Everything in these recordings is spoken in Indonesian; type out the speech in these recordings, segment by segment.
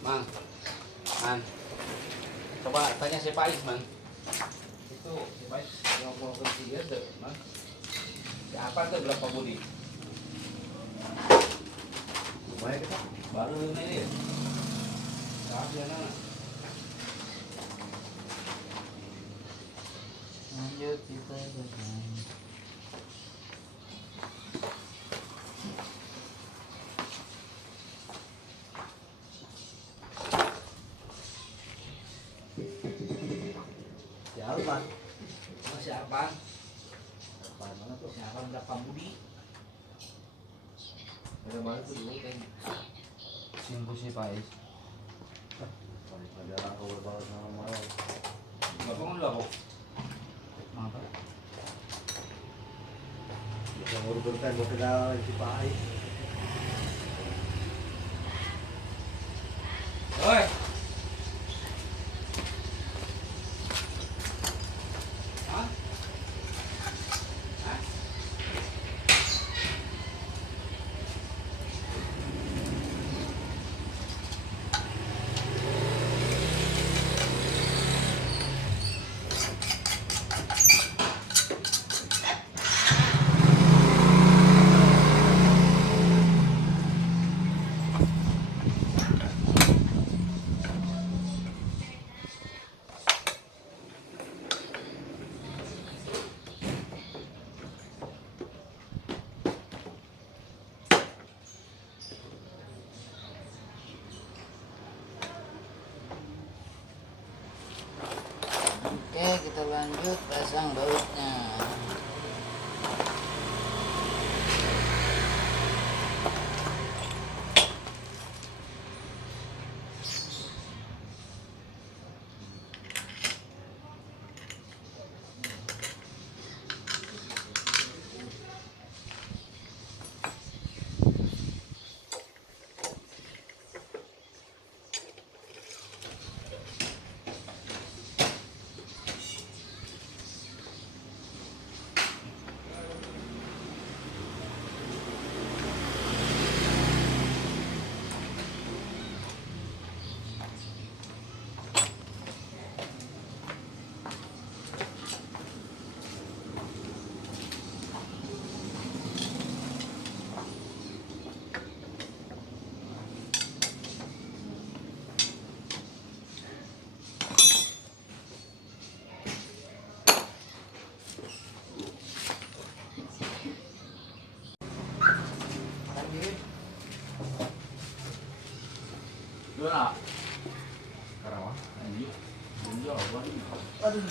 Mang, Man, coba tanya si Pais, Man. Itu si Pais yang mau ke dia tuh, Man. Siapa tuh berapa budi? Baik kita baru ini. Siapa nana? Lanjut kita bermain. Siapa? Siapa? Siapa mana tuh? Siapa berapa budi? Ada mana tuh dulu kan? Simpu si Pais. Ada aku berbalas sama mau. Bapak mau dulu, Apa? Bisa ngurus kan buat kedal si Pai. Oi. Hah? Hah? Oke, kita lanjut pasang bautnya. Dua nak. Karawang. Anjir. Bunyi apa nih? Aduh.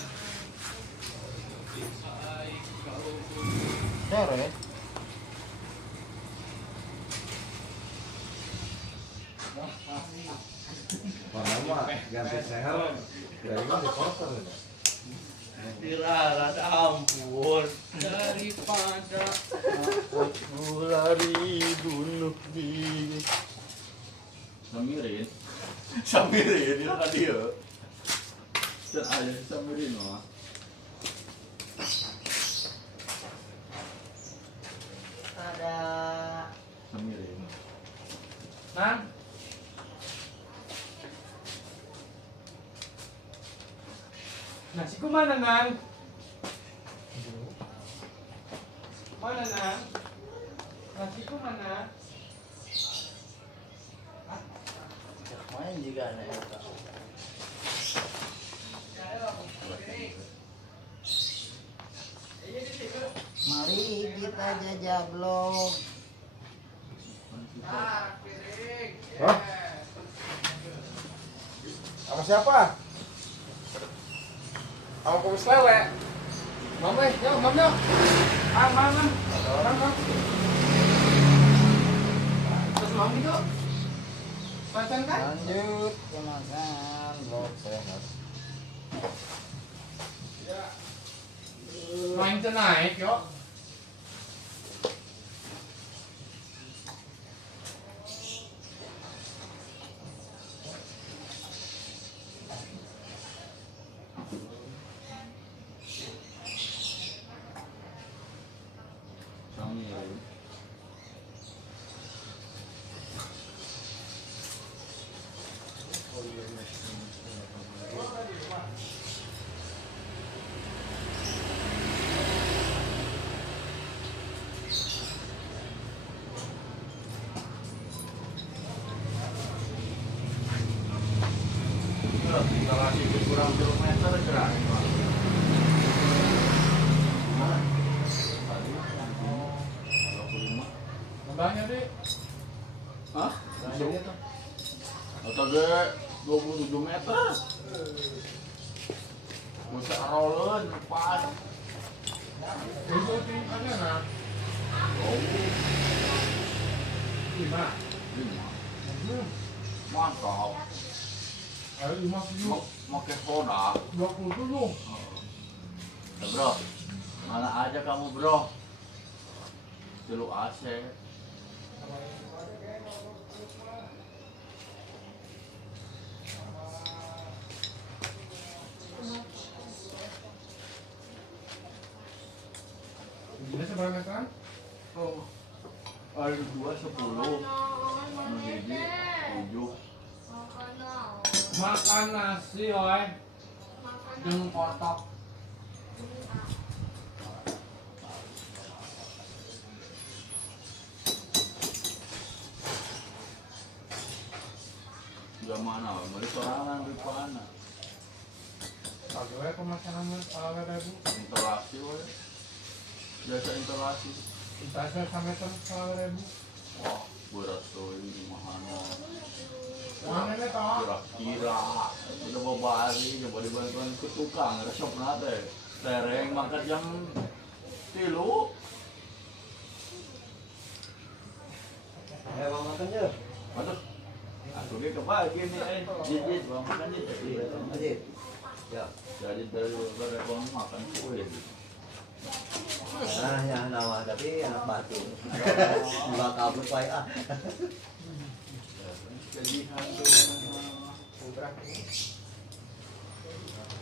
Sore. Lama ganti sehel. Dari mana dipotong? Dirara ampun Daripada aku lari bunuh diri. Samirin. Samirin di radio. Cet aja Samirin mah. Ada. Samirin. Mang. Nasiku mana, Nang? Mana, Nang? Nasiku mana? Main juga ada ya. Mari kita jajah blog. Hah? Sama siapa? Sama kumis lele. Mama, yuk, Mam, yuk. Mam. Terus Mam gitu. Pacan kan? Lanjut ke makan blog sehat. Main naik, yuk. Sebelahnya deh. Hah? Sebelahnya tuh. Atau ge 27 meter. Bisa rolen pas. Itu tingkatnya nah. Lima. Mantap. Ayo 57. Pakai soda. 27. Ya, bro. Mana aja kamu, bro? Dulu AC. Ini seberapa meteran? Oh. Ada 2 10. Menjadi 7. Makan nasi, oi. Jeung kotak. Udah mana? Beli sorangan di mana? Kagak pemasanannya ala ribu. Interaksi, woy. Biasa interaksi. Intasa sampai terus ala ribu. Wah, berat tuh ini mahal. Mana nih toh? Kira-kira udah mau balik, coba dibantuin ke tukang, resep nate. Tereng makan jam 3. Mau makan yuk? Aduh, aku ini kebagi nih, jijit, bang makan jijit. Aji. Ya. Jadi dari bang makan kue. Nah, ya nama tapi anak batu. Dua kabut wae ah. Jadi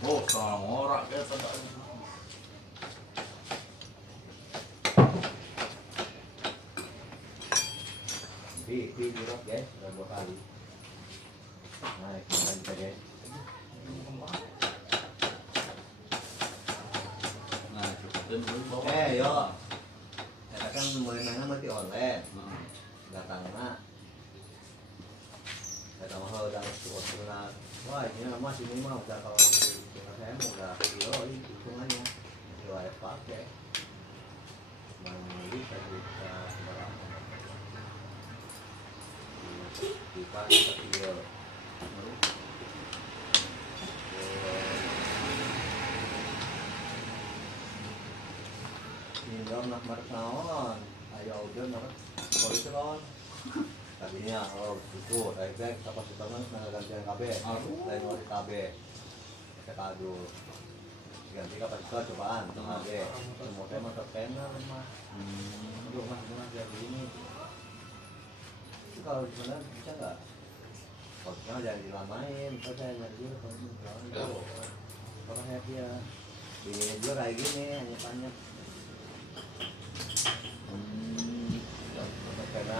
oh, sama orang kayak pada. Di dirok guys, udah 2 kali. Naik kita guys. Nah, cukupin dulu bawa. Yo. Kita kan mulai mainnya mati online. Datangnya. Kita mau udah surat. Wah, ini nama sini mah udah kalau di saya mah udah kilo ini hitungannya. Riwayat pakai. Mandiri kan bisa berapa? Kita kilo. Indra nak merek naon? Ayo udah merek kolesterol. Tadinya itu baik kapasitornya nggak gantian KB, lain mau KB, kita kado, ganti kapasitor cobaan untuk KB, semua tema terpenal mah, untuk mas jadi ini, itu kalau di sana bisa nggak? Kalau jangan dilamain, saya nyari dulu kalau happy ya, di juga kayak gini hanya banyak. Karena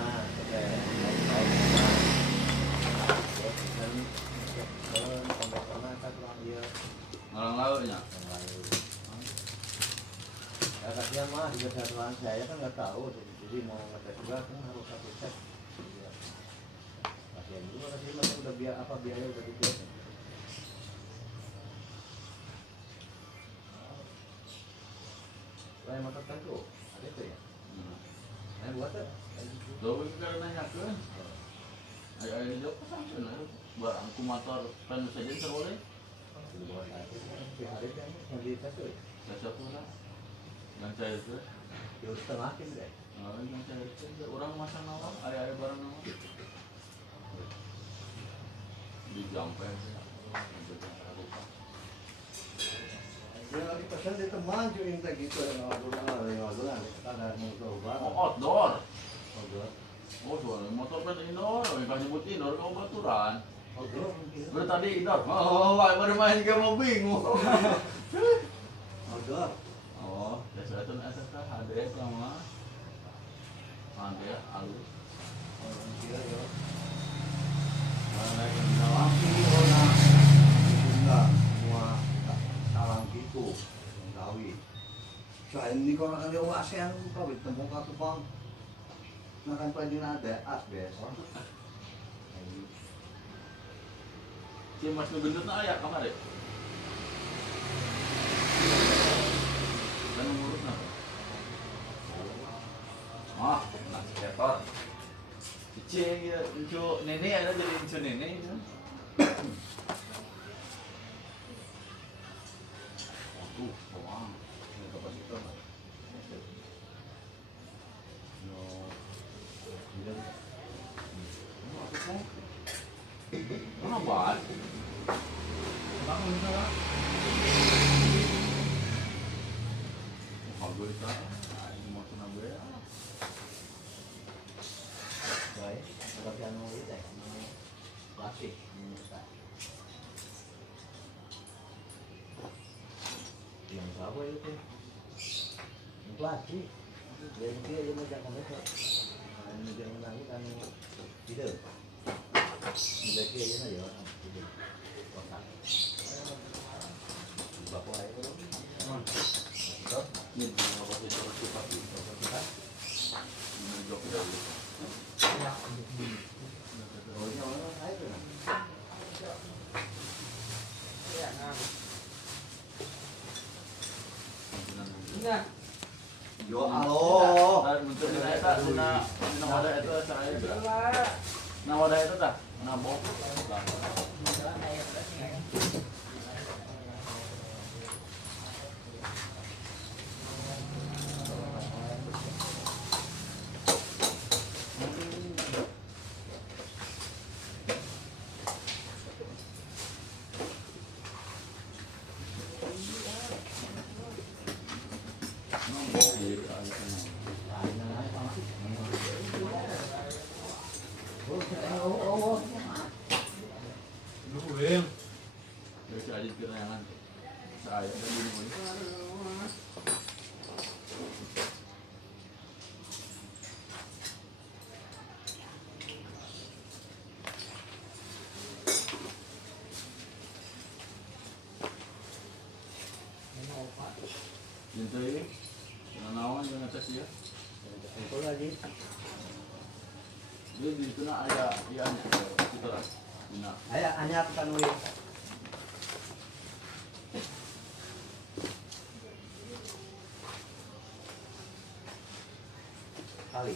Orang lalunya. Ya kasihan mah di kesehatan saya kan nggak tahu, jadi mau ngetes juga kan harus satu tes. Kasihan juga kasihan mah udah biaya udah dibiar. Saya motor kan tuh ada itu ya. Nah buat tuh. Tuh kita nanya kan. Ayo jawab sampai lah. Barang motor pen saja boleh. Hari kan yang di tes tuh. Saya satu lah. Yang saya itu. Ya udah setengah kim deh. Yang saya itu orang masang nama, ayah barang nama. Di jampen. Ya lagi pesan di teman cuy yang kayak gitu yang ngobrol kita ada mau coba. Oh, outdoor. Outdoor. Oh, soalnya motor pen indoor, yang kan nyebut indoor kau baturan. Outdoor. Baru tadi indoor. Oh, baru main kayak mau bingung. Outdoor. Oh, biasa itu SSK HD sama HD alus. Orang kira ya. Mana yang lampu Orang enggak semua salam gitu Gawi. Soalnya ini kalau ada wasen kau ditembung ke bang. Makan pagi ada asbes. si mas ngegendut na ayak kamar ya? Dan ngurus na. Ah, nah, setor. ya, incu nenek ada jadi incu nenek gitu. Waduh, bawang. Ini kapasitor. No. Bilang. Ano ba? Bangun ka. Pagod ka. Ay, mo na ba ya? Baik. Tapi anu itu ya. Plastik. Yang apa itu? Yang plastik. Yang dia yang macam komputer. Ini dia menang kan tidak. Mereka yang aja gitu. Kotak. Bapak ayo. Ini kapasitor cepat itu. Ini jok dari. Oh, ini orang air kan? Ya, nah. Enggak. Yo, halo. Muncul di eta dina wadah itu caranya itu. Nah wadah itu tah, nabok. Luweng. Dari si Ajit kirayangan. Saya kan di rumah. Itu ini, nawan yang atas ya. Itu lagi. Dia di situ nak ada ianya, itu lah. Nah, Ayah hanya kan wih. Kali.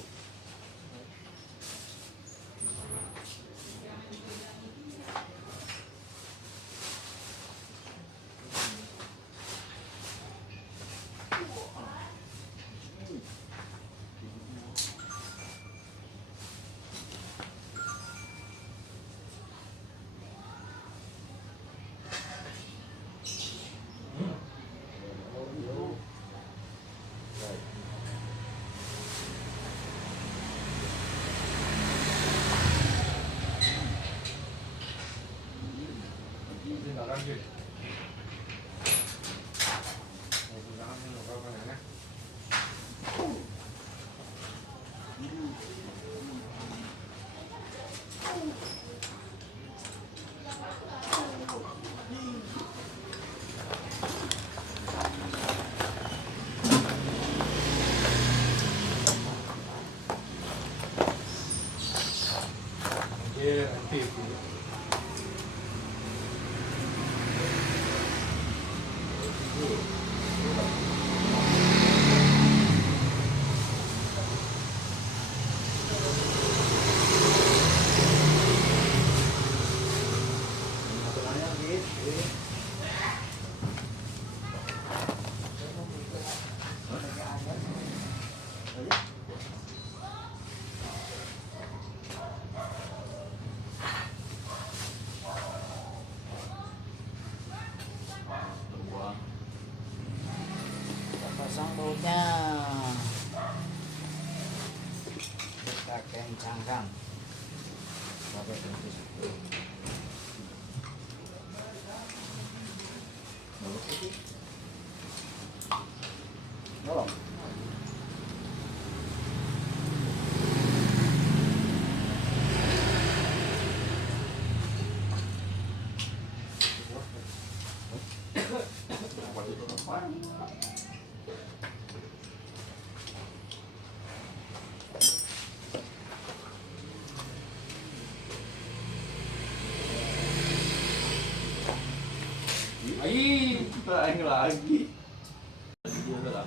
Lanjut. Jangan lupa kan. Nanti. terbuang. Pasang bautnya, kita kencangkan sampai berhenti. Nolong. Apa itu apa? Ai, kita aing lagi. Dia lah.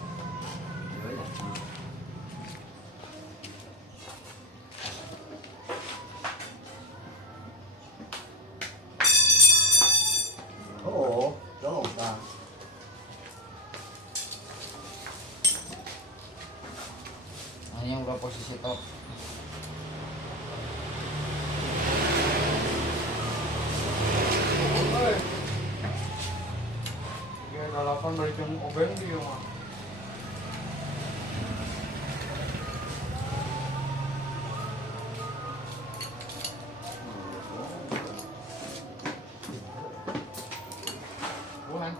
posisi top. Ya dalapan dari jam obeng dia mah. Bulan.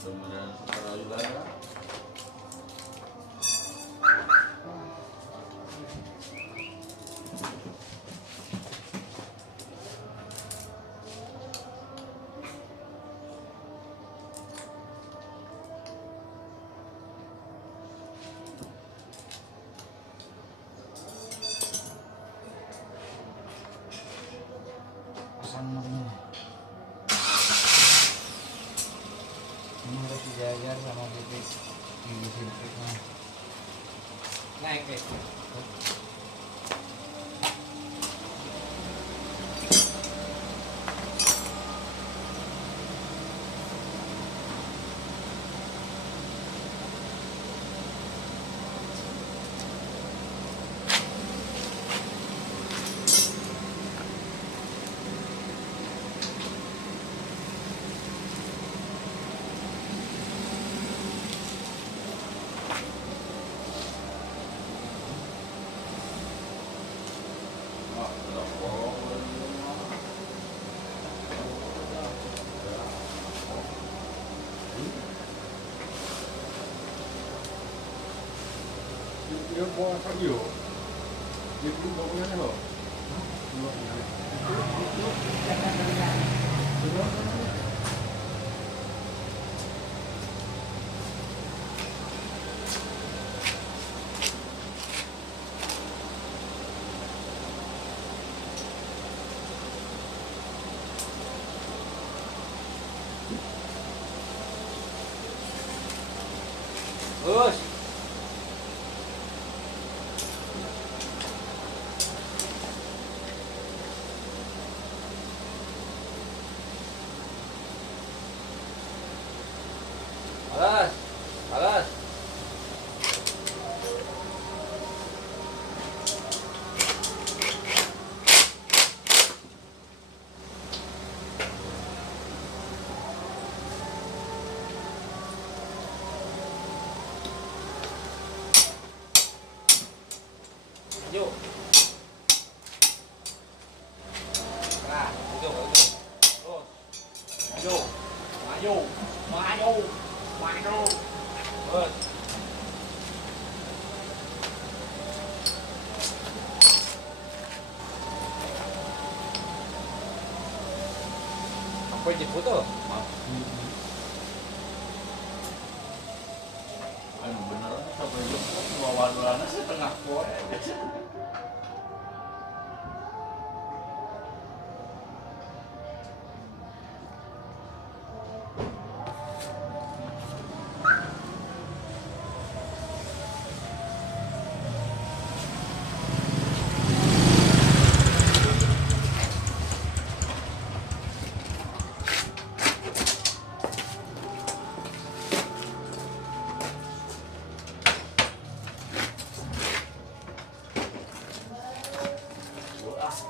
Kemudian sekarang juga ada. Pasang nomornya. Ini harus dijajar sama titik di sini mah. Naik deh. Wah, sudah bolong. Dia bawa apa dia? Dia belum bawa punya loh. Terus. Alas. Alas. Maju. Nah, maju. Terus. Maju. Maju. Maju. Maju. Terus. Apa jemput tuh? Anu bener sampai jemput bawa setengah poe.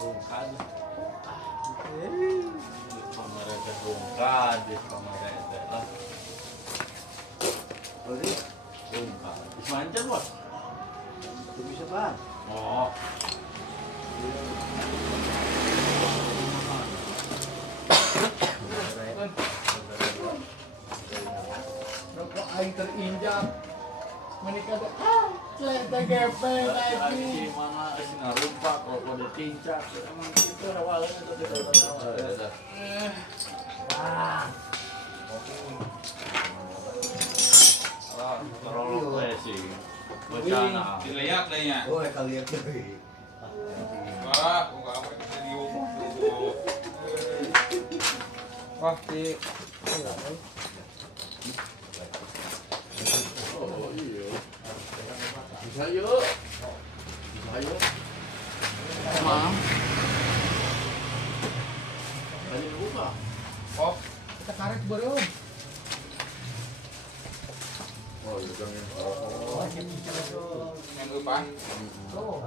Bongkar. Pamerete bongkar di pamerete lah. Jadi, Bongkar. Ismancan bos. itu bisa bang. Oh. Rokok aing terinjak. Menikah saya gepeng lagi. Di mana si ngarumpak kalau pada tincak emang itu awalnya itu tidak tahu. Terlalu sih. Bencana. Dilihat lainnya. Oh, kalian tuh. Wah, buka apa kita diumum dulu. Wah, di Oh iya. Bisa yuk. Bisa yuk. Mam. Tadi buka. oh, kita karet belum. Oh, itu kan yang Oh, kita tuh. Yang depan. Oh,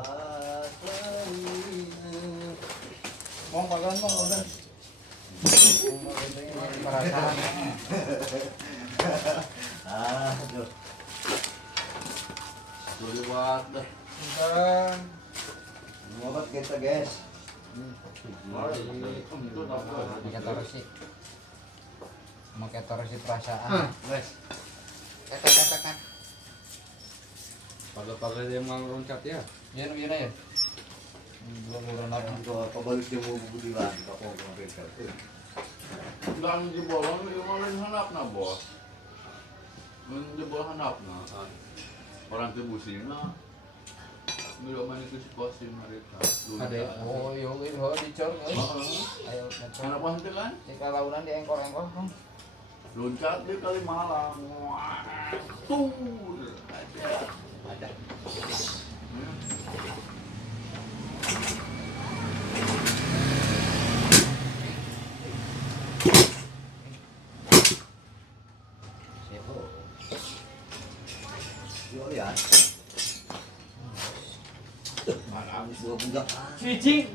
Mau makan, mau makan. perasaan. aduh. Dulu buat dah. Makan. Ngobat kita, guys. Pakai taruh sih. Pakai taruh sih perasaan. Guys. Kata-katakan. Pada dia mau loncat ya. Iya, iya ya. Dua bulan lagi. Kalau kebalik dia mau budilan, kapok ngomongin. Lang jebolan yung mga hanap na boss. Yung jebol hanap na. Orang tibusin na. Nggak man itu si posting mereka. Ada. Oh, yo dicor guys. Ayo ngecor. Anak pantai kan? Jika launan di engkor-engkor. Loncat dia kali malam. Wah, tuh. Ada. Yo ya. Mana habis dua budak. Cicing,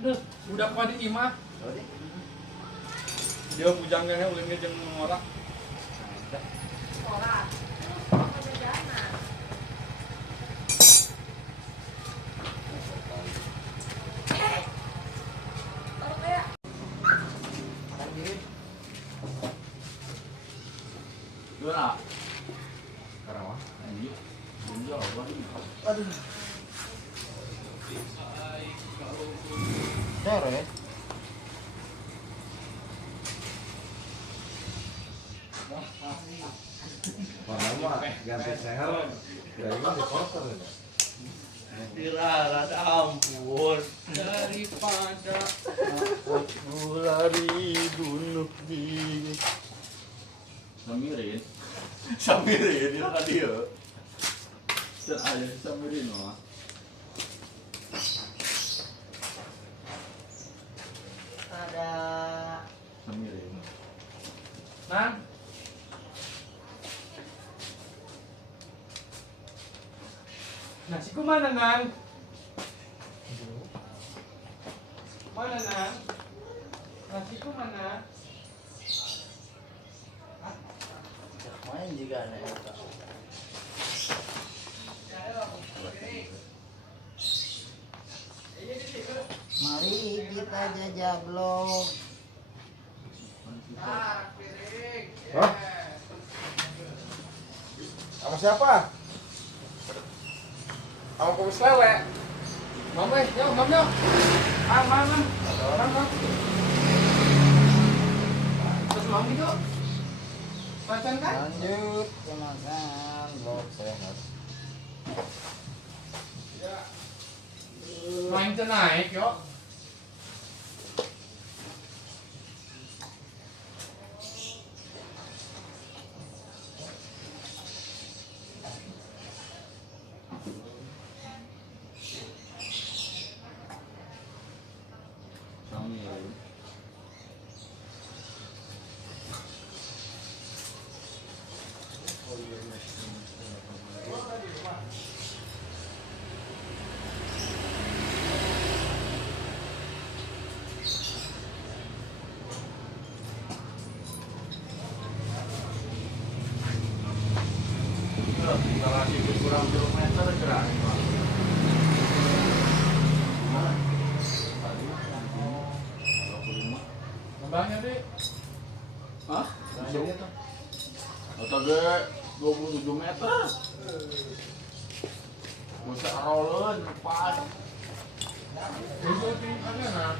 udah pada imah. Oh, deh. Dia bujangnya ulangnya jeung ngora. Dua nak. Karawang. Iya. Iya, apa nih? Cor ya. Mama ganti seher. Dari mana diporter ini? Tiralat ampun. Daripada Aku lari bunuh diri. Samirin. Samirin dia tadi ya. Sen aja samirin mah. Ada. Samirin. Nang. Nasi ku mana, Nang? Mana, Nang? Nasi ku mana? Main juga ada. Mari kita jajablog. Hah? Sama siapa? Sama kumis lele. Mama, yo, mam yo. Mam. Terus mam gitu. Macan kan? Lanjut ke makan blog sehat. Main tuh naik yo. Samirin. Tinggal lagi kurang kilometer gerak. Nambahnya deh. Hah? Atau ge 27 meter. Bisa rollen pas. Itu tingkatnya nah.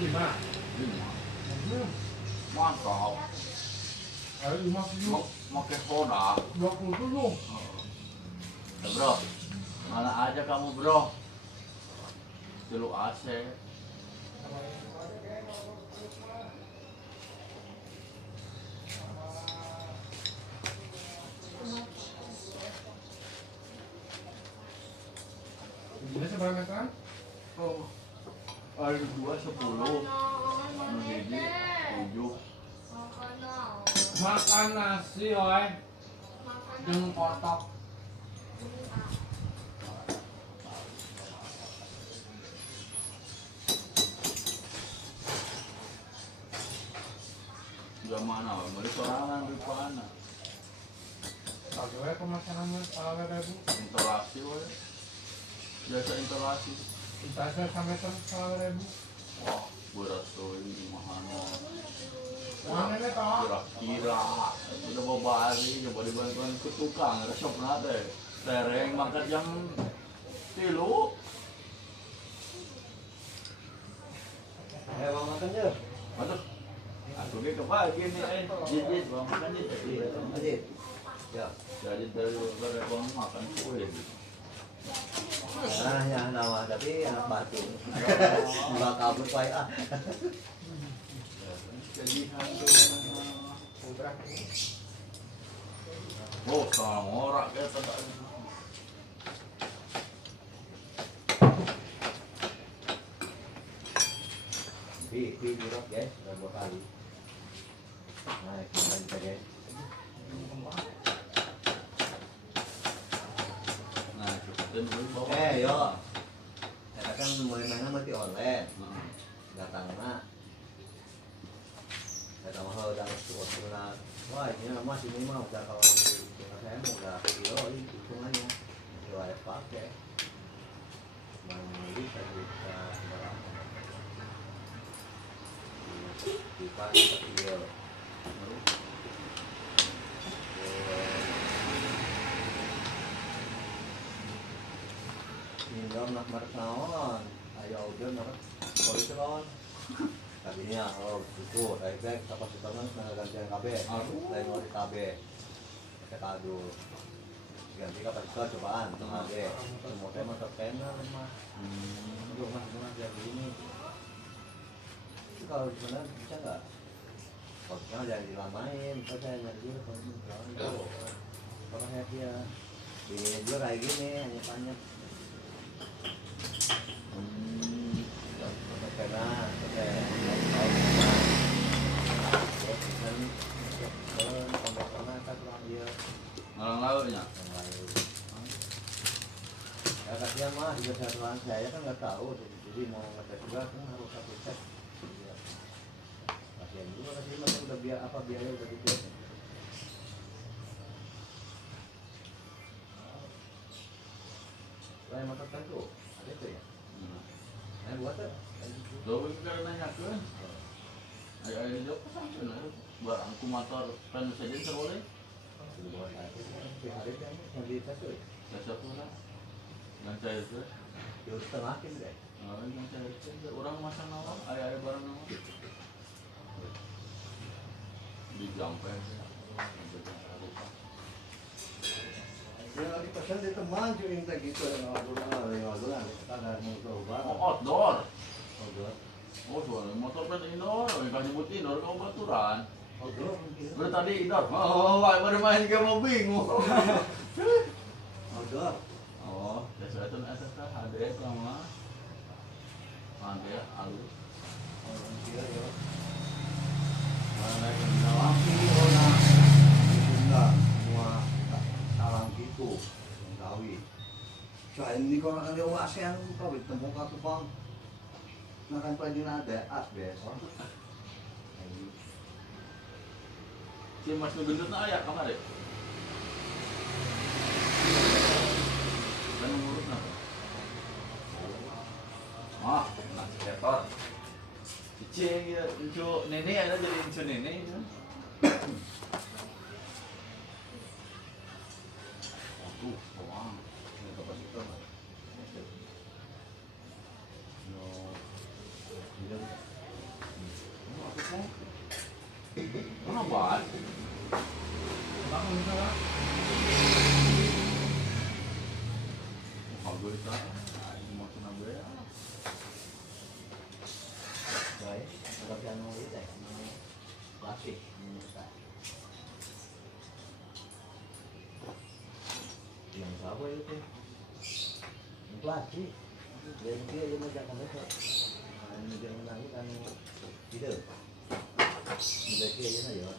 Lima. Mantap. Ayo 57. Pakai soda. 27. Ya, bro. Mana aja kamu, bro? Dulu AC. Ini seberapa meteran? Oh. Ada 2 10. Anu hiji 7. Makan nasi oi. Jeung kotok. Zaman awal mulai sorangan di mana? Lagi wae kemasanannya kalau ada Bu. Interaksi we. Biasa interaksi. Kita sampai terus kalau ada Bu. Wah, berat tuh ini mahal. Mana nih toh? Kira-kira udah bawa balik, coba dibantuan ke tukang, resep nade. Tereng mangkat jam 3. Bang makan yuk. Aduh, aku ke pagi nih, jijit bang makan jijit. Ajit. Ya. Jadi dari bang makan kue. Nah, ya nama tapi anak batu. Enggak kabur pae ah. Jadi hantu. Oh, sama orang kayak tadi. Pi buruk guys, berapa kali. Nah, kita guys. Nah, cepetin dulu bawa. Yo. Saya kan mulai mainnya mati online. Datang nak. Kata mahal udah waktu nak. Wah, ini masih minimal udah kalau di saya udah kilo ini hitungannya. Kilo air pakai. Mandi tadi kita berapa? Di pagi kilo. Indom nak markaon, ayo udah nak kolesterol. Tadinya itu efek kapasitasnya gantian KB, lain mau di KB, kita kado ganti kapasitas cobaan KB, semua tema terkena lemah. Aduh mas gimana dia begini? Itu kalau di sana bisa nggak? Kalau di sana jangan dilamain, kalau saya nyari dulu kalau happy ya, begini juga kayak gini hanya tanya. Karena Orang lalunya. Ya kasihan mah di kesehatan saya kan nggak tahu, jadi mau ngetes juga kan harus satu tes. Kasihan juga kasihan masa udah biaya udah gitu. Saya makan kan tuh ada itu ya. Saya buat tuh. Doa kita nanya ke. Ayo jawab sampai lah. Barangku motor kan saja teroleh. Di bawah satu, hari kan yang di tes tuh. Saya pula. Yang cair tu. Jauh setengah kan deh. Yang cair tu. Orang masang nawar. Ayah barang nawar. Di jampai. Ya di pesan di teman cuy minta gitu dengan adulan kadang mau coba. Oh, outdoor. Outdoor. Oh, soalnya motor kan indoor. Kalau nyebut indoor kau baturan. Outdoor. Udah tadi indoor. Oh, baru main kamu bingung. Outdoor. Oh, sesuatu asal ada sama. Ada alus. Orang kira ya. Mana yang lampi Orang Sunda semua alam gitu. Gawi. Soalnya ini kalau ada ASEAN kau bertemu katu bang. Makan pagi ada asbes. Si mas gendut na ayak kamar deh. Kan ngurus apa? Ah, nasi ketor. Cicing ya, incu nenek ada jadi incu nenek. Aduh, bawang. Ini kapasitor. Kenapa? Bangun sana. Kalau itu, mau senang gue ya. Baik, kalau piano itu ya, klasik. Yang siapa itu? Yang klasik. Yang dia yang macam apa? Yang menangis kan tidak. Jadi aja na yun.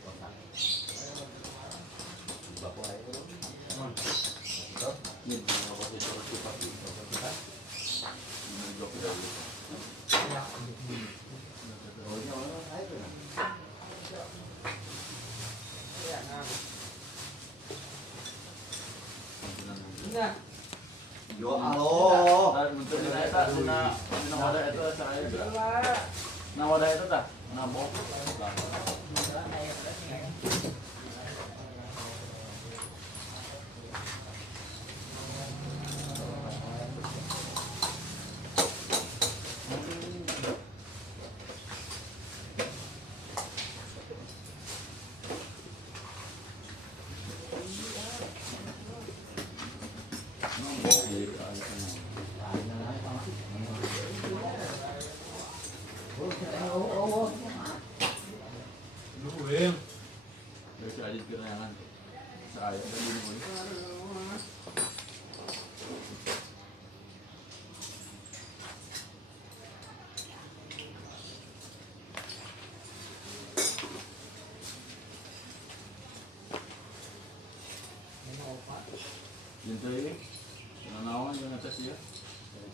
Kotak. Bapo aja dulu. Ito. Ini mga kasi para sipat dito. Medyo kaya. Oh, ini orang air tuh. Enggak. Yo, halo. Untuk dina wadah itu saya nah wadah itu tah nabok dari si Ajit kirayangan saya dan ini Jinto ini nanawan yang atas ya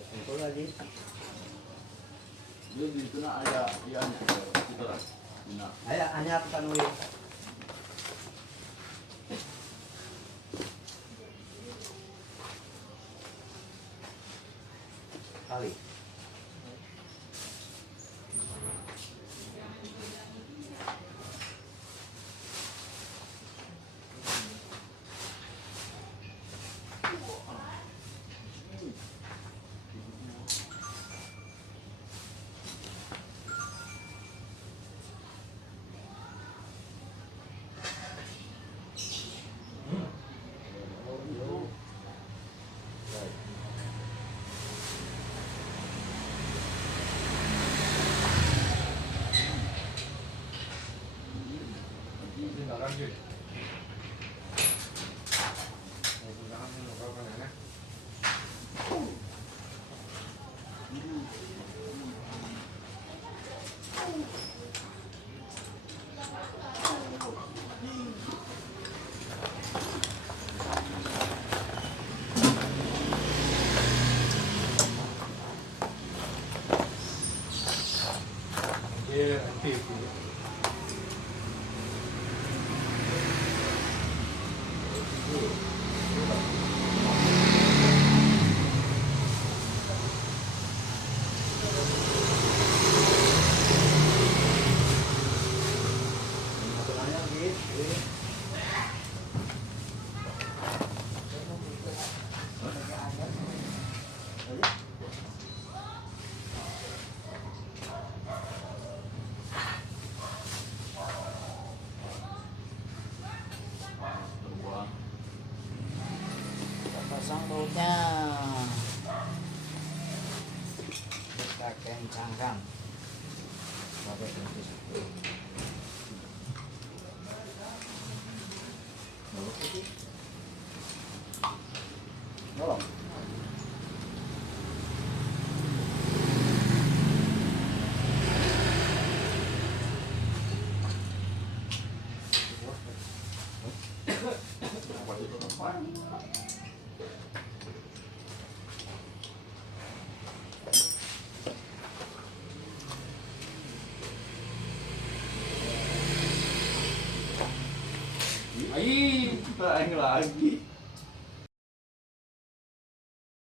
Itu lagi. dia di situ nak ada ianya kita lah dina Ayo, hanya aku tanui. Kali. terbuang Pasang bautnya. Kita kencangkan. Sampai nanti. Nolong. apa itu apa Ai, kita lagi